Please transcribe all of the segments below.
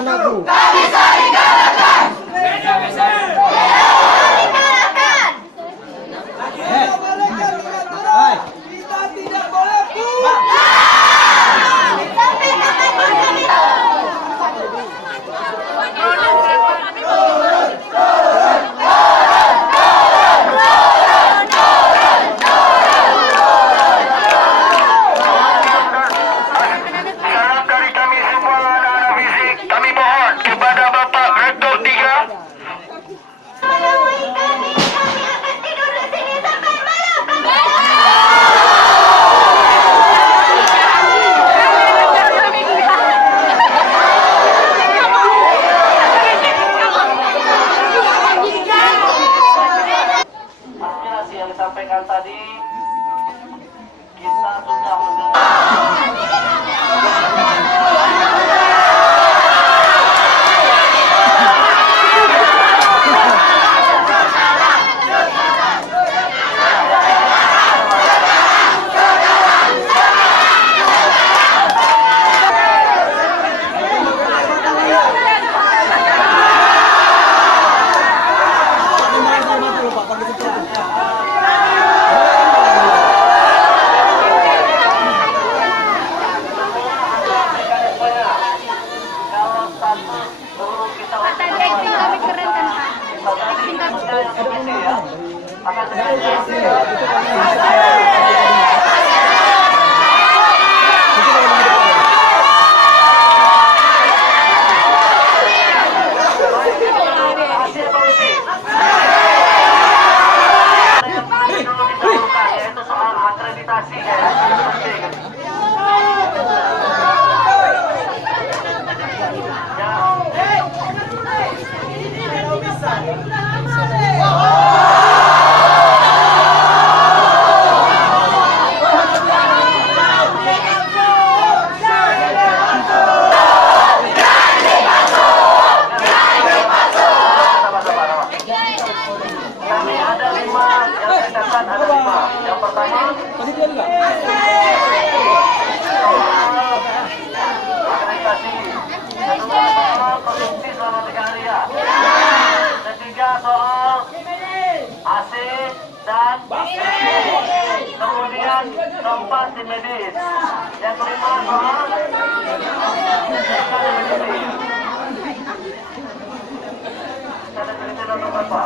anakku. Tak bisa dikalahkan. Kita tidak boleh pulang. Sampai kapanpun kami Salam dari kami semua anak-anak fisik. Kami mohon kepada Bapak Rektor 3 menemui kami akan tidur di sini sampai malam. aspirasi yang disampaikan tadi kita sudah mendengar. Kalau status guru kita Tadi acting kami keren kan Pak? Acting kami akan hasil komisi. Yaitu soal akreditasi ya, penting. Kami ada 5, yang dikatakan ada 5. Yang pertama, akreditasi. Kedua, soal konsumsi selama 3 hari ya. Ketiga, soal AC dan kemudian keempat di medis. Yang kelima, soal ada cerita nomor berapa?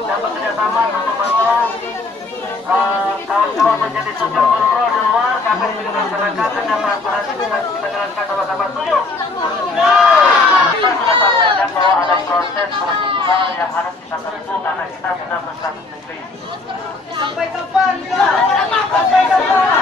Dan bekerjasama untuk kawan-kawan menjadi sosial kontrol di luar, kami juga melaksanakan dan transparansi kita jalankan sama-sama. Setuju? Kita sudah sampaikan bahwa ada proses prosedural yang harus kita tempuh karena kita sudah berstatus negeri. Sampai kapan? Sampai kapan?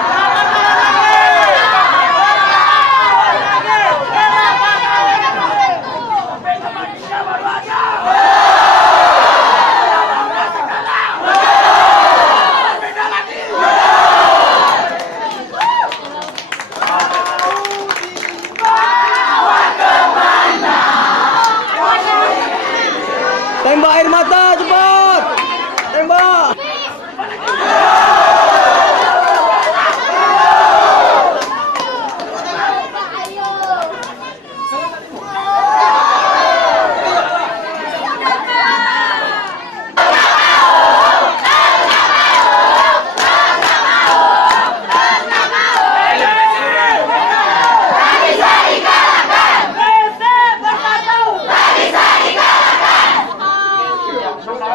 Tembak air mata, cepat! Tembak! Yang suka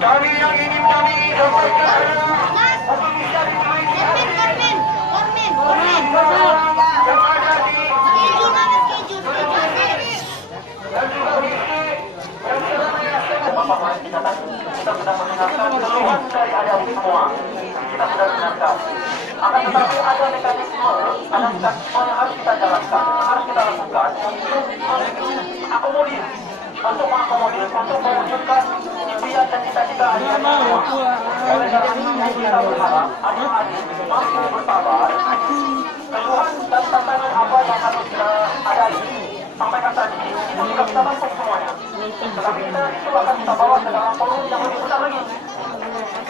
Kami yang ingin kami sampaikan adalah untuk bisa Kormin. yang ada di Schedule mana schedule? dan juga isi yang sebenarnya Bapak kita sudah mendengarkan keluhan dari adik semua. Kita sudah dengarkan. Akan tetapi ada mekanisme yang harus kita jalankan, yang harus kita lakukan untuk mengakomodir, untuk mewujudkan impian dan cita-cita adik semua. Oleh karena itu kita berharap adik-adik mampu bersabar. Keluhan dan tantangan apa yang harus kita hadapi sampaikan tadi itu juga kita bantu semuanya. Tetapi itu akan kita bawa ke dalam forum yang lebih besar lagi.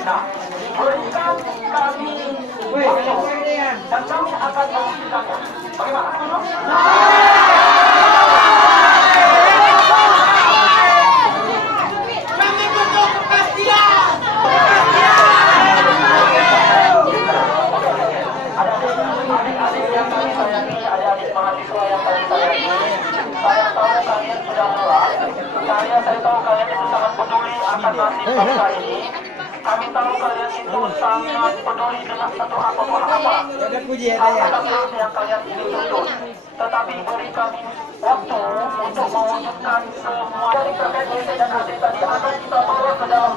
Nah, berikan kami waktu dan kami akan mewujudkannya. Bagaimana teman-teman? Kami butuh kepastian. Adik-adik yang kami sayangi, adik-adik mahasiswa yang kami sayangi, saya tahu kalian sudah lelah. Saya tahu kalian itu sangat peduli akan nasib bangsa ini. Kami tahu kalian itu sangat peduli dengan satu apa. Ada puji ada ya. Apa yang kalian ingin tuntut. Tetapi beri kami waktu untuk mewujudkan semua dari terkait dan hasil tadi akan kita bawa ke dalam